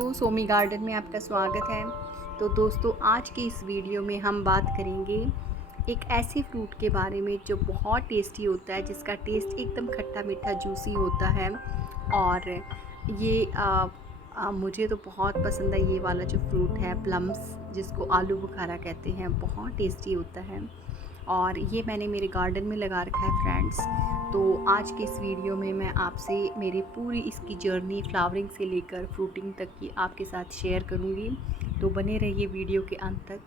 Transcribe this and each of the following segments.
दोस्तों, सोमी गार्डन में आपका स्वागत है। तो दोस्तों, आज की इस वीडियो में हम बात करेंगे एक ऐसे फ्रूट के बारे में जो बहुत टेस्टी होता है, जिसका टेस्ट एकदम खट्टा मीठा जूसी होता है। और ये मुझे तो बहुत पसंद है। ये वाला जो फ्रूट है प्लम्स, जिसको आलू बुखारा कहते हैं, बहुत टेस्टी होता है। और ये मैंने मेरे गार्डन में लगा रखा है फ्रेंड्स। तो आज के इस वीडियो में मैं आपसे मेरी पूरी इसकी जर्नी फ्लावरिंग से लेकर फ्रूटिंग तक की आपके साथ शेयर करूँगी। तो बने रहिए वीडियो के अंत तक।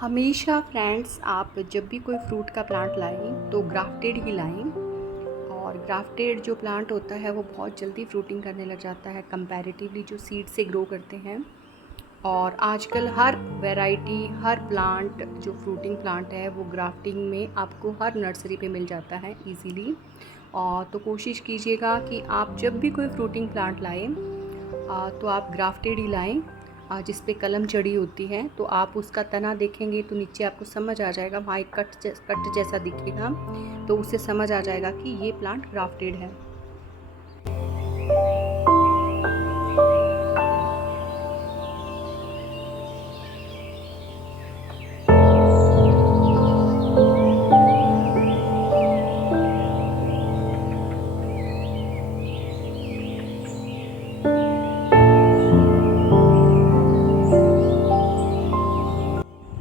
हमेशा फ्रेंड्स, आप जब भी कोई फ्रूट का प्लांट लाएं तो ग्राफ्टेड ही लाएं। और ग्राफ्टेड जो प्लांट होता है वो बहुत जल्दी फ्रूटिंग करने लग जाता है कंपैरेटिवली जो सीड से ग्रो करते हैं। और आजकल हर वैरायटी, हर प्लांट जो फ्रूटिंग प्लांट है वो ग्राफ्टिंग में आपको हर नर्सरी पे मिल जाता है इजीली। और तो कोशिश कीजिएगा कि आप जब भी कोई फ्रूटिंग प्लांट लाएं तो आप ग्राफ्टेड ही लाएं, जिस पे कलम चढ़ी होती है। तो आप उसका तना देखेंगे तो नीचे आपको समझ आ जाएगा, वहाँ एक कट जैसा दिखेगा, तो उससे समझ आ जाएगा कि ये प्लांट ग्राफ्टेड है।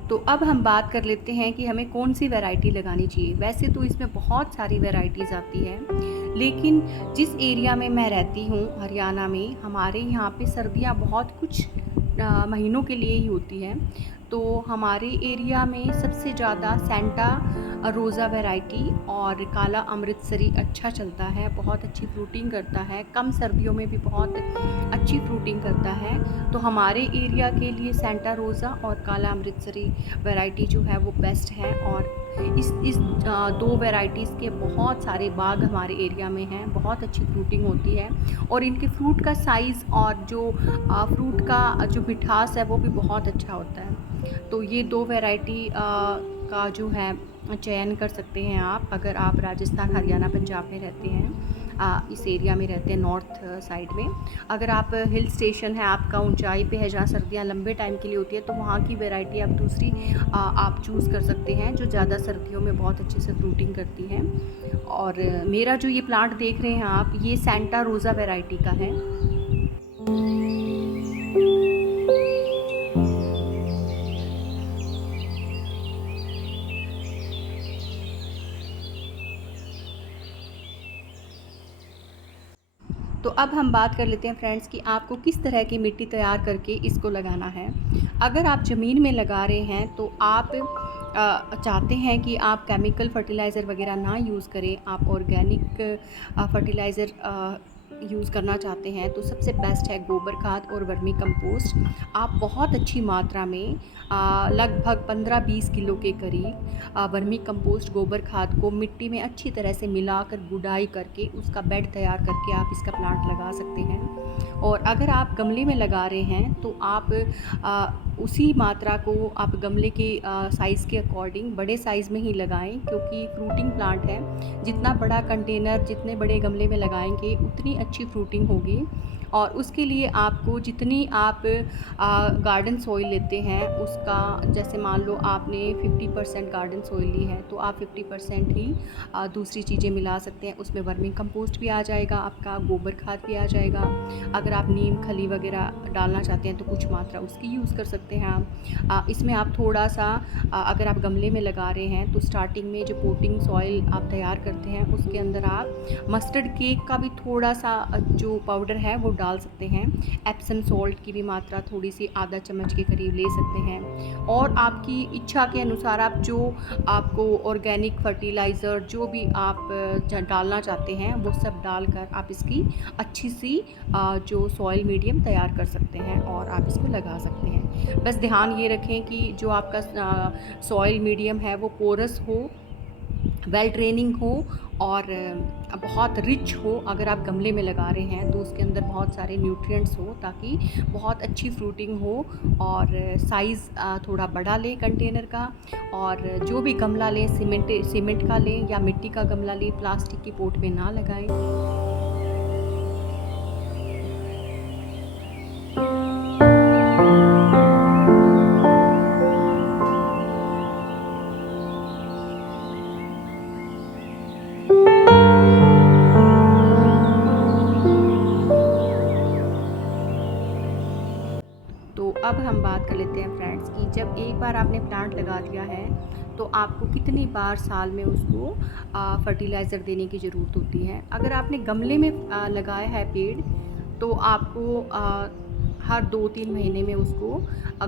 तो अब हम बात कर लेते हैं कि हमें कौन सी वैरायटी लगानी चाहिए। वैसे तो इसमें बहुत सारी वैरायटीज़ आती हैं, लेकिन जिस एरिया में मैं रहती हूँ हरियाणा में, हमारे यहाँ पे सर्दियाँ बहुत कुछ महीनों के लिए ही होती हैं। तो हमारे एरिया में सबसे ज़्यादा सेंटा रोज़ा वैरायटी और काला अमृतसरी अच्छा चलता है, बहुत अच्छी फ्रूटिंग करता है, कम सर्दियों में भी बहुत अच्छी फ्रूटिंग करता है। तो हमारे एरिया के लिए सेंटा रोज़ा और काला अमृतसरी वैरायटी जो है वो बेस्ट है। और इस दो वैरायटीज़ के बहुत सारे बाग हमारे एरिया में हैं, बहुत अच्छी फ्रूटिंग होती है। और इनके फ्रूट का साइज़ और जो फ्रूट का जो मिठास है वो भी बहुत अच्छा होता है। तो ये दो वैरायटी का जो है चयन कर सकते हैं आप, अगर आप राजस्थान, हरियाणा, पंजाब में रहते हैं, इस एरिया में रहते हैं, नॉर्थ साइड में। अगर आप हिल स्टेशन है आपका, ऊंचाई पे है, जहाँ सर्दियाँ लंबे टाइम के लिए होती है, तो वहाँ की वैरायटी आप दूसरी आप चूज़ कर सकते हैं, जो ज़्यादा सर्दियों में बहुत अच्छे से फ्रूटिंग करती हैं। और मेरा जो ये प्लांट देख रहे हैं आप, ये सेंटा रोज़ा वैरायटी का है। तो अब हम बात कर लेते हैं फ्रेंड्स कि आपको किस तरह की मिट्टी तैयार करके इसको लगाना है। अगर आप ज़मीन में लगा रहे हैं तो आप चाहते हैं कि आप केमिकल फर्टिलाइज़र वगैरह ना यूज़ करें, आप ऑर्गेनिक फर्टिलाइज़र यूज़ करना चाहते हैं, तो सबसे बेस्ट है गोबर खाद और वर्मी कंपोस्ट। आप बहुत अच्छी मात्रा में लगभग 15-20 किलो के करीब वर्मी कंपोस्ट, गोबर खाद को मिट्टी में अच्छी तरह से मिलाकर गुड़ाई करके उसका बेड तैयार करके आप इसका प्लांट लगा सकते हैं। और अगर आप गमले में लगा रहे हैं तो आप उसी मात्रा को आप गमले के साइज़ के अकॉर्डिंग बड़े साइज़ में ही लगाएं, क्योंकि फ्रूटिंग प्लांट है, जितना बड़ा कंटेनर, जितने बड़े गमले में लगाएंगे उतनी अच्छी फ्रूटिंग होगी। और उसके लिए आपको जितनी आप गार्डन सॉइल लेते हैं उसका, जैसे मान लो आपने 50% गार्डन सॉइल ली है, तो आप 50% ही दूसरी चीज़ें मिला सकते हैं। उसमें वर्मी कंपोस्ट भी आ जाएगा, आपका गोबर खाद भी आ जाएगा। अगर आप नीम खली वगैरह डालना चाहते हैं तो कुछ मात्रा उसकी यूज़ कर सकते हैं आप। इसमें आप थोड़ा सा अगर आप गमले में लगा रहे हैं तो स्टार्टिंग में जो पोटिंग सॉइल आप तैयार करते हैं उसके अंदर आप मस्टर्ड केक का भी थोड़ा सा जो पाउडर है वो डाल सकते हैं। एप्सम सॉल्ट की भी मात्रा थोड़ी सी आधा चम्मच के करीब ले सकते हैं। और आपकी इच्छा के अनुसार आप जो आपको ऑर्गेनिक फर्टिलाइज़र जो भी आप डालना चाहते हैं वो सब डालकर आप इसकी अच्छी सी जो सॉइल मीडियम तैयार कर सकते हैं और आप इसको लगा सकते हैं। बस ध्यान ये रखें कि जो आपका सॉइल मीडियम है वो पोरस हो, वेल ट्रेनिंग हो और बहुत रिच हो। अगर आप गमले में लगा रहे हैं तो उसके अंदर बहुत सारे न्यूट्रिएंट्स हो ताकि बहुत अच्छी फ्रूटिंग हो। और साइज़ थोड़ा बड़ा लें कंटेनर का। और जो भी गमला लें सीमेंट का लें या मिट्टी का गमला लें, प्लास्टिक की पॉट में ना लगाएं। तो अब हम बात कर लेते हैं फ्रेंड्स कि जब एक बार आपने प्लांट लगा दिया है तो आपको कितनी बार साल में उसको फर्टिलाइज़र देने की ज़रूरत होती है। अगर आपने गमले में लगाया है पेड़ तो आपको हर 2-3 महीने में उसको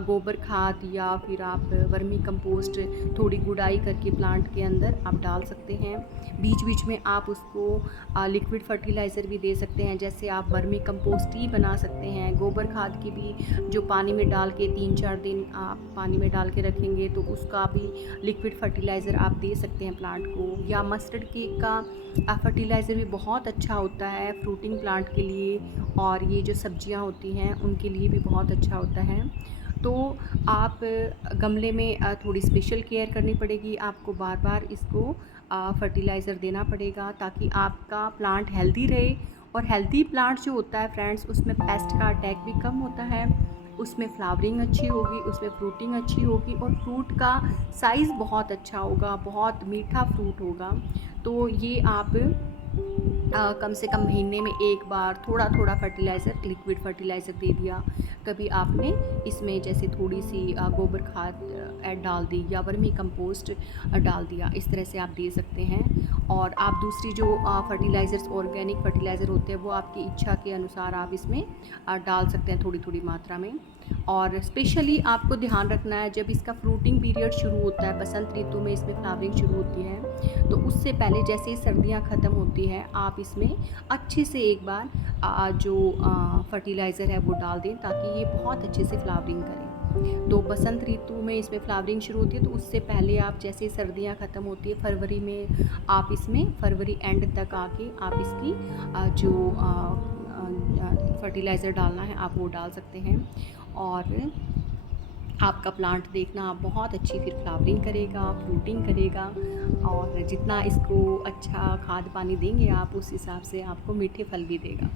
गोबर खाद या फिर आप वर्मी कंपोस्ट थोड़ी गुड़ाई करके प्लांट के अंदर आप डाल सकते हैं। बीच बीच में आप उसको लिक्विड फर्टिलाइज़र भी दे सकते हैं, जैसे आप वर्मी कंपोस्ट ही बना सकते हैं। गोबर खाद की भी जो पानी में डाल के 3-4 दिन आप पानी में डाल के रखेंगे तो उसका भी लिक्विड फर्टिलाइज़र आप दे सकते हैं प्लांट को। या मस्टर्ड केक का फर्टिलाइज़र भी बहुत अच्छा होता है फ्रूटिंग प्लांट के लिए, और ये जो सब्जियां होती हैं उनके लिए भी बहुत अच्छा होता है। तो आप गमले में थोड़ी स्पेशल केयर करनी पड़ेगी, आपको बार बार इसको फर्टिलाइज़र देना पड़ेगा ताकि आपका प्लांट हेल्दी रहे। और हेल्दी प्लांट जो होता है फ्रेंड्स, उसमें पेस्ट का अटैक भी कम होता है, उसमें फ्लावरिंग अच्छी होगी, उसमें फ्रूटिंग अच्छी होगी और फ्रूट का साइज़ बहुत अच्छा होगा, बहुत मीठा फ्रूट होगा। तो ये आप कम से कम महीने में एक बार थोड़ा थोड़ा फर्टिलाइज़र, लिक्विड फर्टिलाइज़र दे दिया। कभी आपने इसमें जैसे थोड़ी सी गोबर खाद ऐड डाल दी या वर्मी कंपोस्ट डाल दिया, इस तरह से आप दे सकते हैं। और आप दूसरी जो फर्टिलाइज़र्स ऑर्गेनिक फर्टिलाइज़र होते हैं वो आपकी इच्छा के अनुसार आप इसमें डाल सकते हैं थोड़ी थोड़ी मात्रा में। और स्पेशली आपको ध्यान रखना है जब इसका फ्रूटिंग पीरियड शुरू होता है, बसंत ऋतु में इसमें फ्लावरिंग शुरू होती है, तो उससे पहले जैसे ही सर्दियाँ ख़त्म होती हैं आप इसमें अच्छे से एक बार जो फर्टिलाइज़र है वो डाल दें ताकि ये बहुत अच्छे से फ्लावरिंग करें। तो बसंत ऋतु में इसमें फ्लावरिंग शुरू होती है, तो उससे पहले आप जैसे सर्दियाँ ख़त्म होती है फरवरी में, आप इसमें फरवरी एंड तक आके आप इसकी जो फर्टिलाइज़र डालना है आप वो डाल सकते हैं। और आपका प्लांट देखना बहुत अच्छी फिर फ्लावरिंग करेगा, फ्रूटिंग करेगा। और जितना इसको अच्छा खाद पानी देंगे आप, उस हिसाब से आपको मीठे फल भी देगा।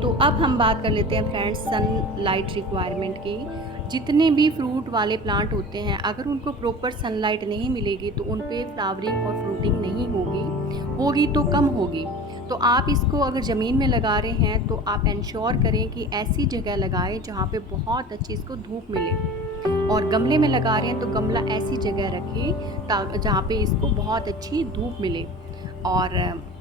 तो अब हम बात कर लेते हैं फ्रेंड्स सनलाइट रिक्वायरमेंट की। जितने भी फ्रूट वाले प्लांट होते हैं, अगर उनको प्रॉपर सनलाइट नहीं मिलेगी तो उन पे फ्लावरिंग और फ्रूटिंग नहीं होगी तो कम होगी। तो आप इसको अगर ज़मीन में लगा रहे हैं तो आप इंश्योर करें कि ऐसी जगह लगाएं जहाँ पे बहुत अच्छी इसको धूप मिले। और गमले में लगा रहे हैं तो गमला ऐसी जगह रखें जहाँ पे इसको बहुत अच्छी धूप मिले। और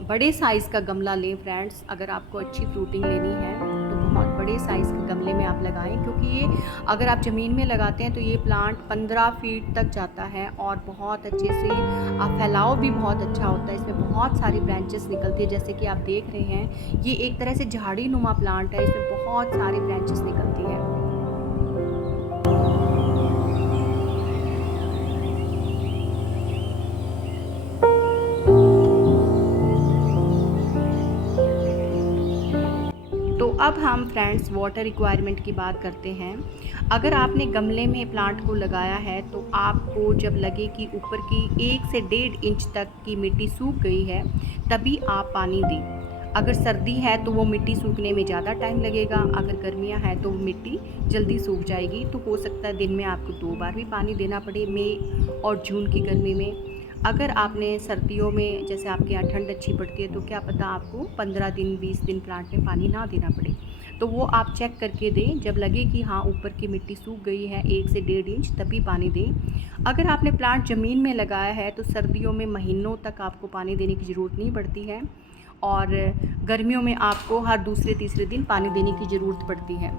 बड़े साइज़ का गमला लें फ्रेंड्स, अगर आपको अच्छी फ्रूटिंग लेनी है तो बहुत बड़े साइज़ के गमले में आप लगाएं, क्योंकि ये अगर आप ज़मीन में लगाते हैं तो ये प्लांट 15 फीट तक जाता है और बहुत अच्छे से फैलाव भी बहुत अच्छा होता है। इसमें बहुत सारी ब्रांचेस निकलती है, जैसे कि आप देख रहे हैं ये एक तरह से झाड़ी नुमा प्लांट है, इसमें बहुत सारी ब्रांचेस निकलती है। तो अब हम फ्रेंड्स वाटर रिक्वायरमेंट की बात करते हैं। अगर आपने गमले में प्लांट को लगाया है तो आपको जब लगे कि ऊपर की 1 से 1.5 इंच तक की मिट्टी सूख गई है तभी आप पानी दें। अगर सर्दी है तो वो मिट्टी सूखने में ज़्यादा टाइम लगेगा, अगर गर्मियाँ हैं तो वो मिट्टी जल्दी सूख जाएगी। तो हो सकता है दिन में आपको 2 बार भी पानी देना पड़े, मई और जून की गर्मी में। अगर आपने सर्दियों में जैसे आपके यहाँ ठंड अच्छी पड़ती है तो क्या पता आपको 15 दिन 20 दिन प्लांट में पानी ना देना पड़े। तो वो आप चेक करके दें, जब लगे कि हाँ ऊपर की मिट्टी सूख गई है 1 से 1.5 इंच तभी पानी दें। अगर आपने प्लांट ज़मीन में लगाया है तो सर्दियों में महीनों तक आपको पानी देने की ज़रूरत नहीं पड़ती है, और गर्मियों में आपको हर दूसरे तीसरे दिन पानी देने की ज़रूरत पड़ती है।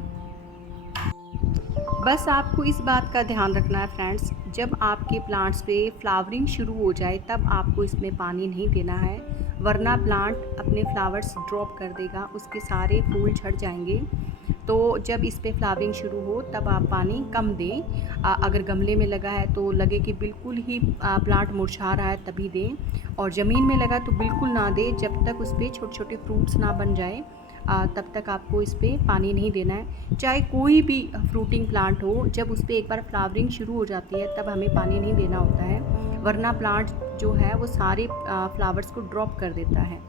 बस आपको इस बात का ध्यान रखना है फ्रेंड्स, जब आपके प्लांट्स पे फ्लावरिंग शुरू हो जाए तब आपको इसमें पानी नहीं देना है, वरना प्लांट अपने फ्लावर्स ड्रॉप कर देगा, उसके सारे फूल झड़ जाएंगे। तो जब इस पे फ्लावरिंग शुरू हो तब आप पानी कम दें। अगर गमले में लगा है तो लगे कि बिल्कुल ही प्लांट मुरझा रहा है तभी दें, और ज़मीन में लगा तो बिल्कुल ना दें जब तक उस पर छोटे छोटे फ्रूट्स ना बन जाए, तब तक आपको इस पर पानी नहीं देना है। चाहे कोई भी फ्रूटिंग प्लांट हो, जब उस पर एक बार फ्लावरिंग शुरू हो जाती है तब हमें पानी नहीं देना होता है, वरना प्लांट जो है वो सारे फ्लावर्स को ड्रॉप कर देता है।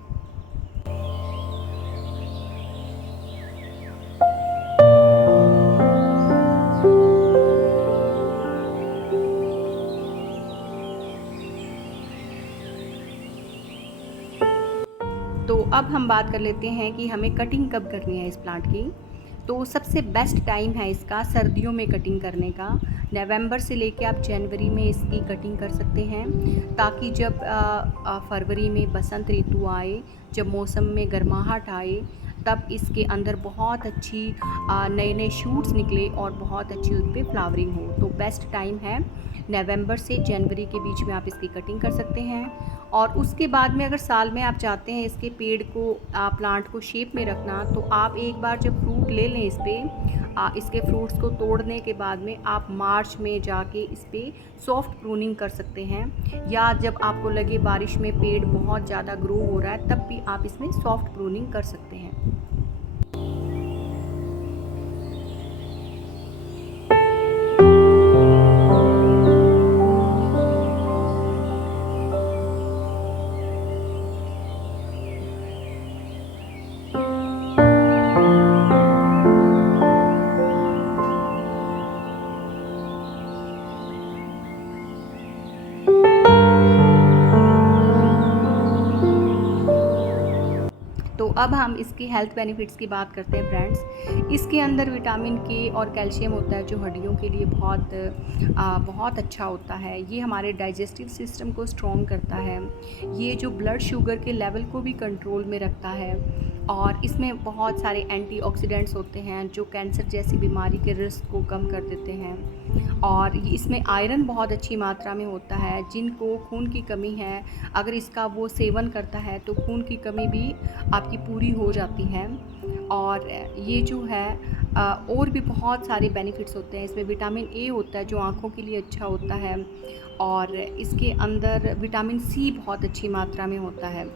तो अब हम बात कर लेते हैं कि हमें कटिंग कब करनी है इस प्लांट की। तो सबसे बेस्ट टाइम है इसका सर्दियों में कटिंग करने का। नवंबर से लेके आप जनवरी में इसकी कटिंग कर सकते हैं, ताकि जब फरवरी में बसंत ऋतु आए, जब मौसम में गर्माहट आए, तब इसके अंदर बहुत अच्छी नए नए शूट्स निकले और बहुत अच्छी उस पर फ्लावरिंग हो। तो बेस्ट टाइम है नवंबर से जनवरी के बीच में आप इसकी कटिंग कर सकते हैं। और उसके बाद में अगर साल में आप चाहते हैं इसके पेड़ को प्लांट को शेप में रखना, तो आप एक बार जब फ्रूट ले लें इस पर, इसके फ्रूट्स को तोड़ने के बाद में आप मार्च में जाके इस पर सॉफ्ट प्रूनिंग कर सकते हैं, या जब आपको लगे बारिश में पेड़ बहुत ज़्यादा ग्रो हो रहा है तब भी आप इसमें सॉफ्ट प्रूनिंग कर सकते हैं। तो अब हम इसकी हेल्थ बेनिफिट्स की बात करते हैं फ्रेंड्स। इसके अंदर विटामिन के और कैल्शियम होता है जो हड्डियों के लिए बहुत अच्छा होता है। ये हमारे डाइजेस्टिव सिस्टम को स्ट्रॉन्ग करता है, ये जो ब्लड शुगर के लेवल को भी कंट्रोल में रखता है, और इसमें बहुत सारे एंटीऑक्सीडेंट्स होते हैं जो कैंसर जैसी बीमारी के रिस्क को कम कर देते हैं। और इसमें आयरन बहुत अच्छी मात्रा में होता है, जिनको खून की कमी है अगर इसका वो सेवन करता है तो खून की कमी भी आपकी पूरी हो जाती है। और ये जो है और भी बहुत सारे बेनिफिट्स होते हैं। इसमें विटामिन ए होता है जो आँखों के लिए अच्छा होता है, और इसके अंदर विटामिन सी बहुत अच्छी मात्रा में होता है।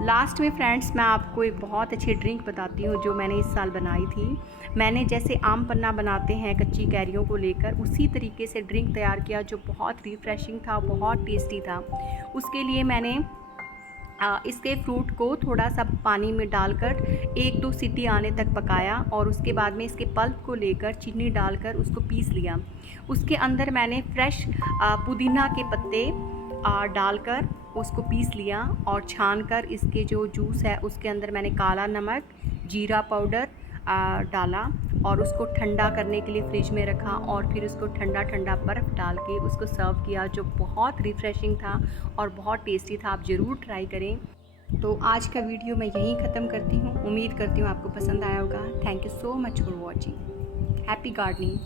लास्ट में फ्रेंड्स मैं आपको एक बहुत अच्छी ड्रिंक बताती हूँ जो मैंने इस साल बनाई थी। मैंने जैसे आम पन्ना बनाते हैं कच्ची कैरियों को लेकर, उसी तरीके से ड्रिंक तैयार किया जो बहुत रिफ़्रेशिंग था, बहुत टेस्टी था। उसके लिए मैंने इसके फ्रूट को थोड़ा सा पानी में डालकर 1-2 सीटी आने तक पकाया, और उसके बाद में इसके पल्प को लेकर चीनी डालकर उसको पीस लिया। उसके अंदर मैंने फ्रेश पुदीना के पत्ते डालकर उसको पीस लिया, और छानकर इसके जो जूस है उसके अंदर मैंने काला नमक, जीरा पाउडर डाला, और उसको ठंडा करने के लिए फ्रिज में रखा, और फिर उसको ठंडा ठंडा बर्फ़ डाल के उसको सर्व किया, जो बहुत रिफ़्रेशिंग था और बहुत टेस्टी था। आप ज़रूर ट्राई करें। तो आज का वीडियो मैं यहीं ख़त्म करती हूँ। उम्मीद करती हूँ आपको पसंद आया होगा। Thank you so much for watching. Happy gardening.